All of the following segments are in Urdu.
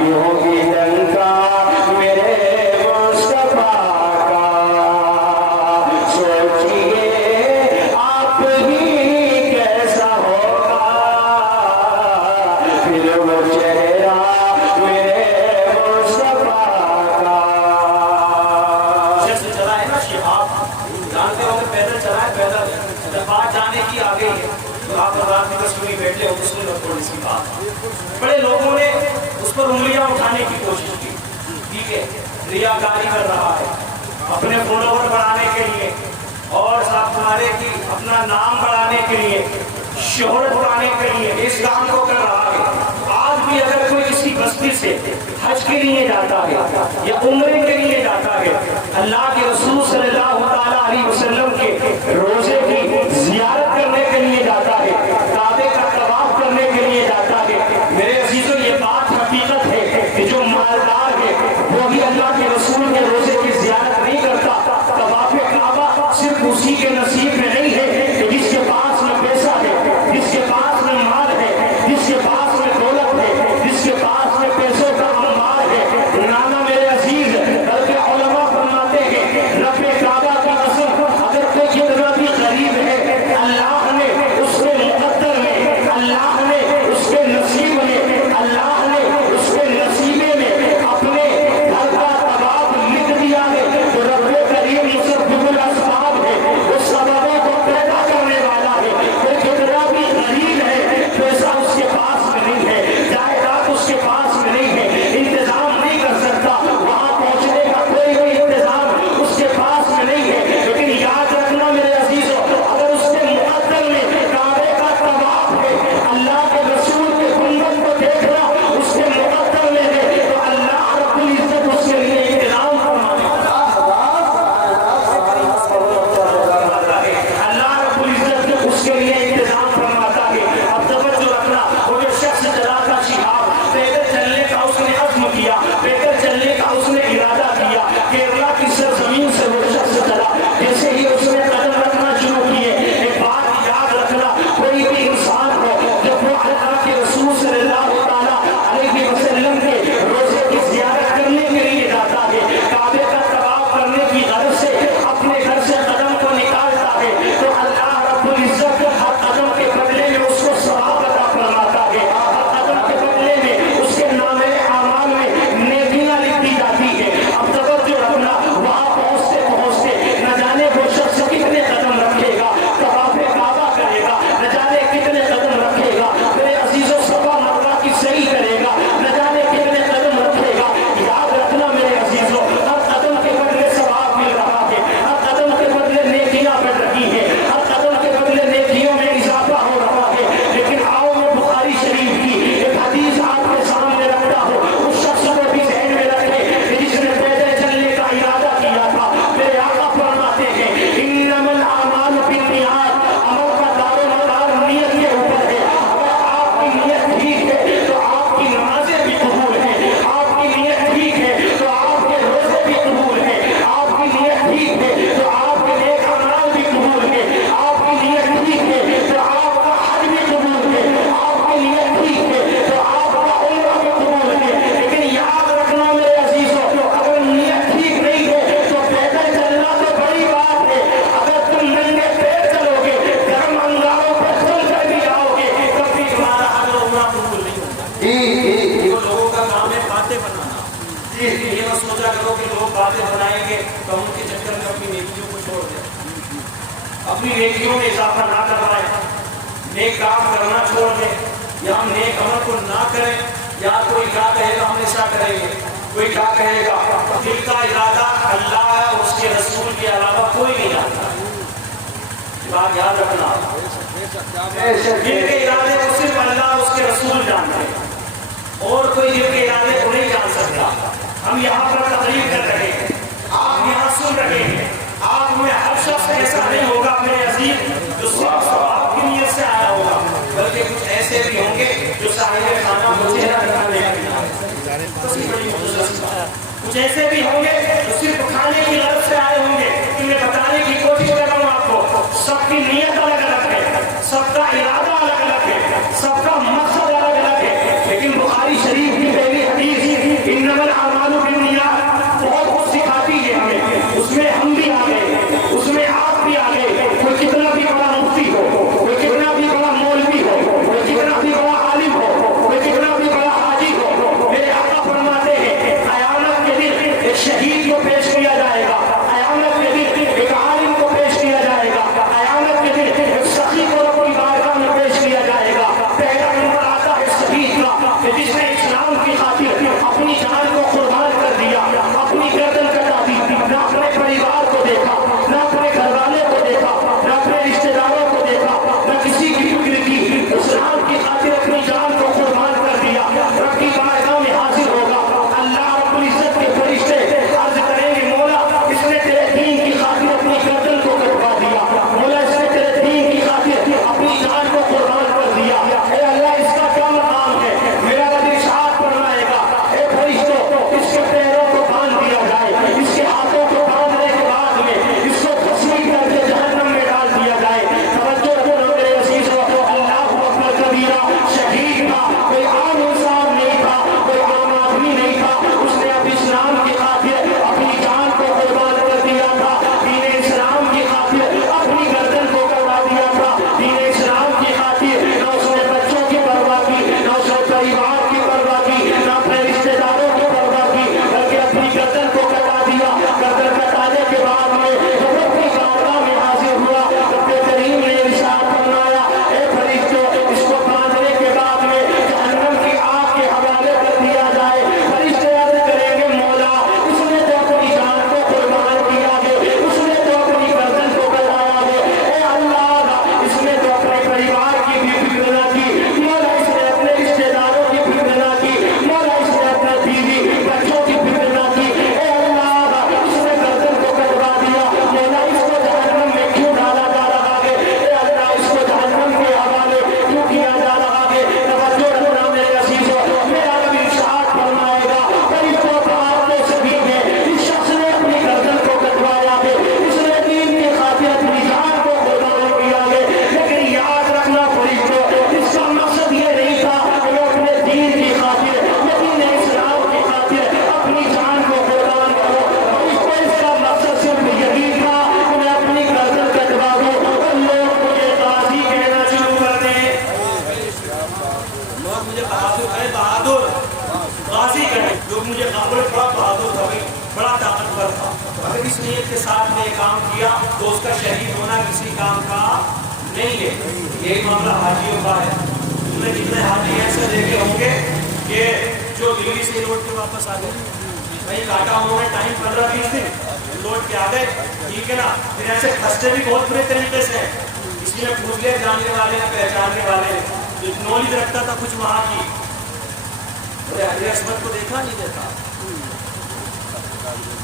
یوں ہی ڈنکا میرے مصطفیٰ کا سوچیے آپ ہی کیسا ہوگا پھر وہ چہرہ میرے مصطفیٰ کا. جیسے چلا ہے نا شہاب، جانتے ہو کہ پیدل چلا ہے، پیدل جب بات جانے کی آ گئی ہے تو آپ رات میں بس کوئی بیٹھے ہو سن لو تھوڑی سی بات. بڑے لوگوں نے اس پر انگلیاں اٹھانے کی کوشش کی، ٹھیک ہے، ریاکاری کر رہا ہے اپنے فالوور بڑھانے کے لیے اور صاحب تمہارے کی اپنا نام بڑھانے کے لیے، شہرت بڑھانے کے لیے اس کام کو کر رہا ہے. آج بھی اگر کوئی کسی بستی سے حج کے لیے جاتا ہے یا عمرے کے لیے جاتا ہے، اللہ کے رسول صلی اللہ تعالیٰ علیہ وسلم کے روزے کی زیارت کرنے کے لیے جاتا ہے، کعبے کا طواف کرنے کے لیے جاتا ہے، میرے عزیزوں یہ بات حقیقت ہے کہ جو مالدار ہے وہی اللہ کے رسول کے روزے کی زیارت نہیں کرتا. طواف کعبہ صرف اسی کے نصیب میں نہیں ہے کہ جس کے پاس میں پیسہ ہے، جس کے پاس میں مال ہے، جس کے پاس میں دولت ہے، جس کے پاس میں پیسوں کا انبار ہے. نانا میرے عزیز، بلکہ علماء فرماتے ہیں رب کعبہ کی قسم اگر کوئی کتنا بھی غریب ہے، اللہ نے اس کے مقدر میں، اللہ نے اس کے نصیب میں، اللہ نے اس کے نصیبے میں اپنے گھر کا طواف لکھ دیا ہے. تو رب کریم مسبب الاسباب ہے، اس سببوں کو پیدا کرنے والا ہے. وہ کتنا بھی غریب ہے، پیسہ اس کے پاس میں نہیں ہے، جائیداد اس کے پاس میں نہیں ہے، انتظام نہیں کر سکتا، وہاں پہنچنے کا کوئی بھی انتظام اس کے پاس میں نہیں ہے. لیکن یاد رکھنا میرے عزیزوں، اگر اس کے مقدر میں کعبے کا طواف ہے، اللہ کے رسول کے گنبد کو دیکھنا اس کے مقدر میں ہے، تو اللہ رب العزت اس کے لیے انتظام فرماتا ہے. اللہ رب العزت اس کے لیے انتظام فرماتا ہے. اب توجہ رکھنا، وہ جو شخص چلا تھا شہاب، پیدل چلنے کا اس نے عزم کیا، پیدل چلنے کا اس نے ارادہ کیا. کیرلا کی سرزمین سے وہ شخص چلا، جیسے ہی اس نے قدم رکھنا شروع کیے، ایک بات یاد رکھنا، کوئی بھی انسان ہو جب وہ اللہ کے رسول صلی اللہ تعالیٰ علیہ وسلم کے روزے کی زیارت کرنے کے لیے جاتا ہے، کعبے کا طواف کرنے کی غرض سے اپنے گھر سے قدم کو نکالتا ہے، تو اللہ رب العزت ہر قدم کے بدلے میں اس کو ثواب عطا فرماتا ہے. ہر قدم کے بدلے میں اس کے نامے اعمال میں نیکیاں لکھی جاتی ہے. اب توجہ رکھنا، وہاں پہنچتے پہنچتے نہ جانے وہ شخص کتنے قدم رکھے گا، طواف کعبہ کرے گا، نہ جانے کتنے قدم رکھے گا، میرے عزیزوں صفا مروا کی صحیح کرے گا، نہ جانے کتنے قدم رکھے گا. یاد رکھنا میرے عزیزوں، ہر قدم کے بدلے ثواب مل رہا ہے، ہر قدم کے بدلے نیکیاں بڑھ رہی ہیں، ہر قدم کے بدلے نیکیوں میں اضافہ ہو رہا ہے. لیکن آؤ میں بخاری شریف کی ایک حدیث آپ کے سامنے رکھتا ہوں، اس شخص کو بھی ذہن میں رکھے کہ جس نے پیدل چلنے کا ارادہ کیا تھا. میرے آقا فرماتے ہیں انما الاعمال بالنیات، عمل کا دار و مدار نیت کے اوپر ہے. اگر آپ کی نیت ٹھیک ہے تو آپ کی نمازیں بھی قبول ہیں، آپ کی نیت ٹھیک ہے تو آپ کے روزے بھی قبول ہیں، آپ کی نیت ٹھیک ہے تو آپ کے نیک اعمال بھی قبول ہیں، آپ کی نیت ٹھیک ہے تو آپ کا حج بھی قبول ہے، آپ کی نیت ٹھیک ہے تو آپ کا عمرہ بھی قبول ہے. لیکن یاد رکھنا میرے عزیزوں، اگر نیت ٹھیک نہیں ہے تو پیدل چلنا تو بڑی بات ہے، اگر تم ننگے پیر چلو گے، گرم انگاروں پر چل کر بھی آؤ گے، کبھی تمہارا حج اور عمرہ قبول نہیں ہوگا. وہ لوگوں کا کام ہے باتیں بنانا. یہ مت سوچا کرو کہ لوگ باتیں بنائیں گے تو ان کے چکر میں اپنی نیکیوں کو چھوڑ دیں. اپنی نیکیوں میں اضافہ نہ کروائیں، نیک کام کرنا چھوڑ دیں، یا ہم نیک عمل کو نہ کریں. یا کوئی کیا کہے گا ہم ایسا کریں گے، کوئی کیا کہے گا. دل کا ارادہ اللہ ہے، اس کے رسول کے علاوہ کوئی نہیں جانتا. بات یاد رکھنا، دل کے ارادے کو صرف اللہ اس کے رسول جانتے ہیں، اور کوئی دل کے ارادے کو نہیں جان سکتا. ہم یہاں پر تقریر کر رہے ہیں، آپ یہاں سن رہے ہیں، آپ میں ہر شخص ایسا نہیں ہوگا میرے عزیز جو صرف ثواب کی نیت سے آیا ہوگا، بلکہ کچھ ایسے بھی ہوں گے جو صاحب خانہ کو چہرہ دکھانے کے لیے آئے. کچھ ایسے بھی ہوں گے جو صرف کھانے کی غرض سے آئے ہوں گے. انہیں بتانے کی کوشش کر رہا ہوں آپ کو، سب کی نیت الگ الگ ہے، سب کا ارادہ الگ الگ ہے، سب کا مقصد الگ الگ ہے. لیکن بخاری شریف کی پہلی حدیث تو اس کا شہید ہونا کسی کام کا نہیں ہے. یہی معاملہ حاجیوں کا ہے. تم نے کتنے حاجی ایسے دیکھے ہوں گے کہ جو دلی سے لوٹ کے واپس آ گئے, کہیں کاٹا انہوں نے ٹائم 15-20 دن لوٹ کے آ گئے, ٹھیک ہے نا. پھر ایسے خستے بھی بہت برے طریقے سے ہیں. کسی نے پوچھ لیا جاننے والے نے, پہچاننے والے نے, جو نالج رکھتا تھا کچھ وہاں کی, حضرت عصمت کو دیکھا نہیں دیتا.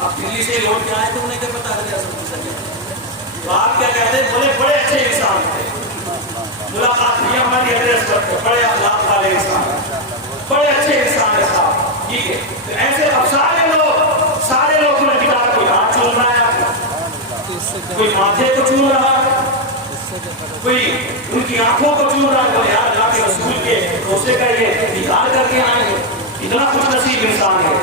اب دلی سے لوٹ کے آئے تو انہیں کیا پتا حضرت عصمت کی سکے. تو آپ کیا کہتے ہیں, بولے بڑے اچھے انسان تھے, ملاقات کی ہماری حضرت عصمت کو, بڑے اخلاق والے انسان, بڑے اچھے انسان ہے صاحب, ٹھیک ہے. تو ایسے اب سارے لوگ نے بیچارہ کوئی ہاتھ چوم رہا ہے, کوئی ماتھے کو چوم رہا ہے, کوئی ان کی آنکھوں کو چوم رہا ہے. بولے یار اللہ کے رسول کے روزے کا یہ دیدار کر کے آئے ہیں, اتنا خوش نصیب انسان ہے.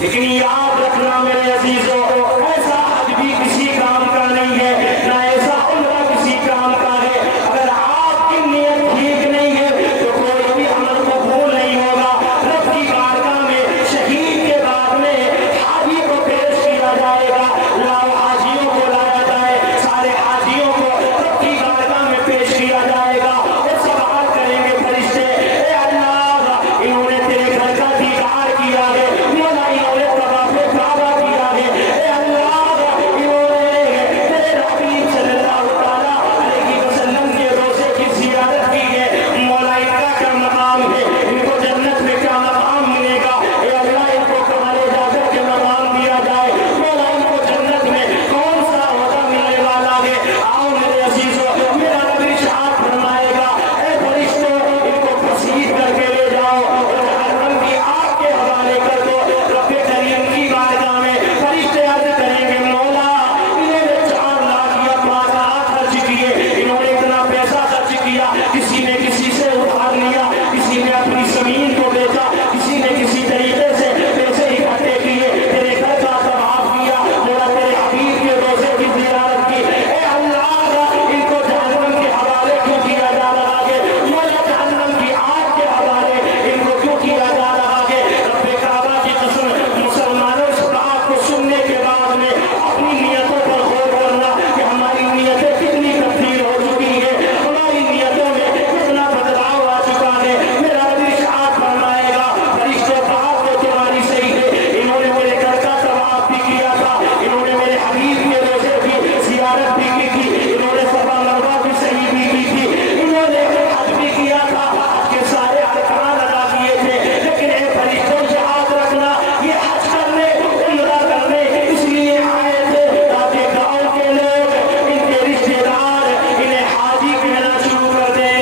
لیکن یاد رکھنا میرے عزیزوں, ایسا حج بھی کسی کام کا نہیں ہے, نہ ایسا عمرہ کسی کام کا ہے. اگر آپ کی نیت ٹھیک نہیں ہے تو کوئی بھی عمل قبول نہیں ہوگا. رب کی بارگاہ میں شہید کے بعد میں حاجی کو پیش کیا جائے گا. لاؤ حاجیوں کو لایا جائے, سارے حاجیوں کو رب کی بارگاہ میں پیش کیا جائے گا. اور سوال کریں گے فرشتے, اے اللہ انہوں نے تیرے گھر کا دیدار کیا ہے, مولا انہوں نے طواف کعبہ کیا ہے, اے اللہ انہوں نے تیرے حبیب صلی اللہ تعالیٰ علیہ وسلم کے روزے کی زیارت کی ہے, مولا ان کا کیا مقام ہے, ان کو جنت میں کیا مقام ملے گا. اے اللہ ان کو کمال اجازت کے مقام دیا جائے, مولا ان کو جنت میں کون سا عہدہ ملنے والا ہے. آؤ میرے عزیزوں, میرا رب ارشاد فرمائے گا, اے فرشتوں ان کو پسید کر کے لے جاؤ اور جہنم کی آگ کے حوالے کر دو. رب کریم کی بارگاہ میں فرشتے عرض کریں گے, مولا انہوں نے 4 لاکھ یا 5 لاکھ خرچ کیے, انہوں نے اتنا پیسہ خرچ کیا, کسی نے کسی سے ادھار لیا, کسی نے اپنی زمین کو بیچا, کسی نے کسی طریقے سے پیسے اکٹھے کیے, تیرے گھر کا طواف کیا, مولا تیرے حبیب کے روزے کی زیارت کی. اے اللہ ان کو جہنم کے حوالے کیوں کیا جا رہا ہے, مولا جہنم کی آگ کے حوالے ان کو کیوں کیا جا رہا ہے. رب کعبہ کی قسم, مسلمانوں اس بات کو سننے کے بعد میں اپنی نیتوں پر غور کرنا کہ ہماری نیتیں کتنی تبدیل ہو چکی ہیں, ہماری نیتوں میں کتنا بدلاؤ آ چکا ہے. میرا رب ارشاد فرمائے گا, فرشتے بات تو تمہاری صحیح ہے, انہوں نے میرے گھر کا طواف بھی کیا تھا, انہوں نے میرے حبیب کے روزے کی زیارت بھی کی تھی, انہوں نے صفا مروا بھی صحیح بھی کی تھی, انہوں نے حج بھی کیا تھا, حج کے سارے ارکان ادا کیے تھے. لیکن اے فرشتوں یاد رکھنا, یہ حج کرنے عمرہ کرنے اس لیے آئے تھے تاکہ گاؤں کے لوگ, ان کے رشتے دار انہیں حاجی کہنا شروع کر دیں,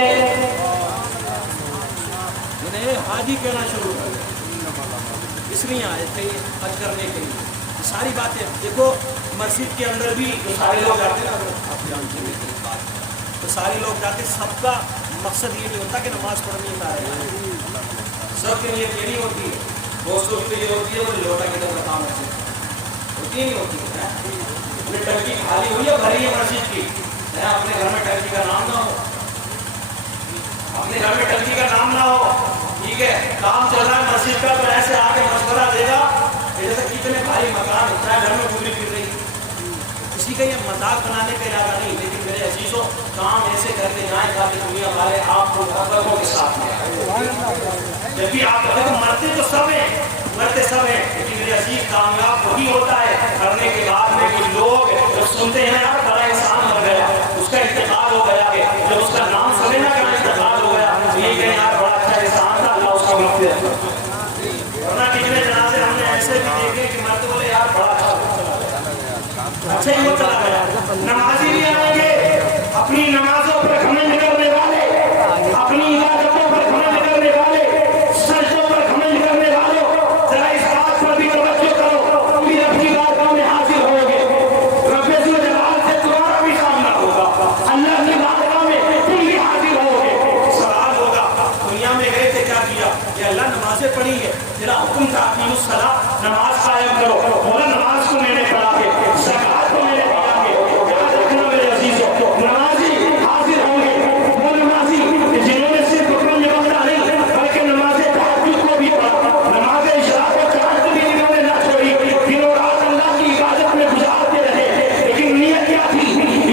انہیں حاجی کہنا شروع کر دیں. اس لیے آئے تھے حج کرنے کے لیے. ساری باتیں دیکھو, مسجد کے اندر بھی جو سارے لوگ آتے ہیں نا, آپ جانتے ہیں میری بات, تو سارے لوگ جاتے, سب کا مقصد یہ نہیں ہوتا کہ نماز پڑھنے کا ہے, سب کے لیے یہ نہیں ہوتی ہے. دوستوں کی یہ ہوتی ہے, وہ لوٹا کی طرف کام ہوتی نہیں ہوتی ہے. اپنی ٹنکی خالی ہوئی ہے, بھری ہے مسجد کی, اپنے گھر میں ٹنکی کا نام نہ ہو, اپنے گھر میں ٹنکی کا نام نہ ہو, ٹھیک ہے. کام چل رہا ہے مسجد کا, تو ایسے آ کے مشورہ دے گا جیسے کتنے بھاری مکان ہوتا ہے, گھر میں گزری پھر رہی. کسی کا یہ مذاق بنانے کا ارادہ نہیں, لیکن میرے عزیزوں کام ایسے کر کے جائیں تاکہ دنیا والے آپ کو محبتوں کے ساتھ لیں. جب بھی آپ تو مرتے تو سب ہیں, مرتے سب ہیں, لیکن میرے عزیز کامیاب وہی ہوتا ہے کرنے کے بعد میں کچھ لوگ جب سنتے ہیں یار بڑا انسان بن گیا, اس کا انتقال ہو گیا, جب اس کا نام سنے نا کہ انتقال ہو گیا, تو یہ کہیں یار بڑا اچھا انسان تھا, اللہ اس کو مغفرت کرے. ورنہ کتنے جنازے ہم نے ایسے بھی دیکھے کہ مرتے بولے یار بڑا اچھا ہی وہ چلا گیا. نمازی بھی آئیں گے, اپنی نمازوں پر گھمنڈ کرنے والے, اپنی عبادتوں پر گھمنڈ کرنے والے, سجدوں پر گھمنڈ کرنے والوں, ذرا اس بات پر بھی توجہ کرو, تم بھی رب کی بارگاہ میں حاضر ہو گے, رب ذوالجلال سے تمہارا بھی سامنا ہوگا, اللہ کی بارگاہ میں تم بھی حاضر ہو گے. سوال ہوگا دنیا میں گئے تھے کیا کیا, کہ اللہ نمازیں پڑھی ہے, تیرا حکم تھا اقیموا الصلاۃ, نماز قائم کرو, بولا نماز کو میں نے پڑھا ہے, زکات کو میں نے دیا ہے. یاد رکھنا میرے عزیزوں, نمازی حاضر ہوں گے, وہ نمازی جنہوں نے صرف رکن وقتہ نہیں بلکہ نماز تہجد کو بھی پڑھا, نماز اشراق و تہجد بھی انہوں نے نہ چھوڑی, دن و رات اللہ کی عبادت میں گزارتے رہے. لیکن نیت کیا تھی,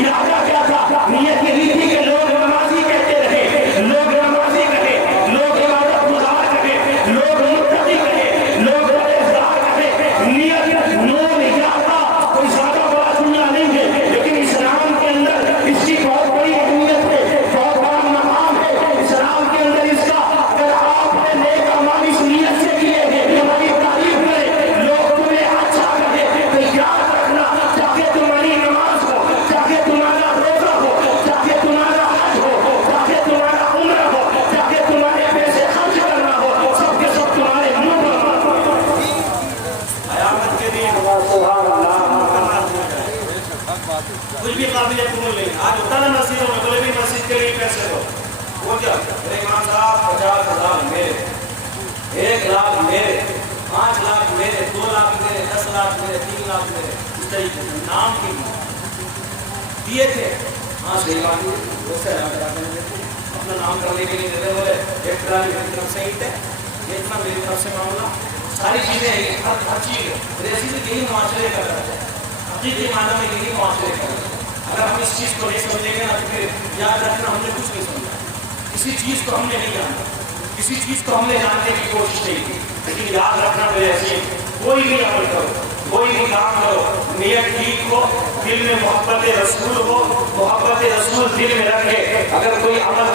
کوئی بھی قابل قبول نہیں. آج ہوتا نا مسجدوں میں بولے بھی مسجد کے لیے پیسے دو, وہ کیا ارے امام صاحب 50,000 میرے, 1 لاکھ میرے, 5 لاکھ میرے, 2 لاکھ میرے, 10 لاکھ میرے, 3 لاکھ میرے. اس طریقے سے نام کی دیے تھے. ہاں صحیح بات ہے, ویسے اپنا نام کرنے کے لیے دیتے, بولے ایک ٹرالی میری طرف سے عید ہے, یہ اتنا میری طرف سے معاملہ, ساری چیزیں ہیں, ہر چیز ہے. ایسی سے یہی معاشرے کا کرتا ہے, حقیقی معنی میں یہی معاشرے کا کرتا ہے. اگر ہم اس چیز کو نہیں سمجھیں گے نا تو پھر یاد رکھنا ہم نے کچھ نہیں سمجھا, کسی چیز کو ہم نے نہیں جانا, کسی چیز کو ہم نے جاننے کی کوشش نہیں کی. لیکن یاد رکھنا میرے عزیز, کوئی بھی عمل کرو, کوئی بھی کام کرو, نیت ٹھیک ہو, دل میں محبت رسول ہو, محبت رسول دل میں رکھے. اگر کوئی عمل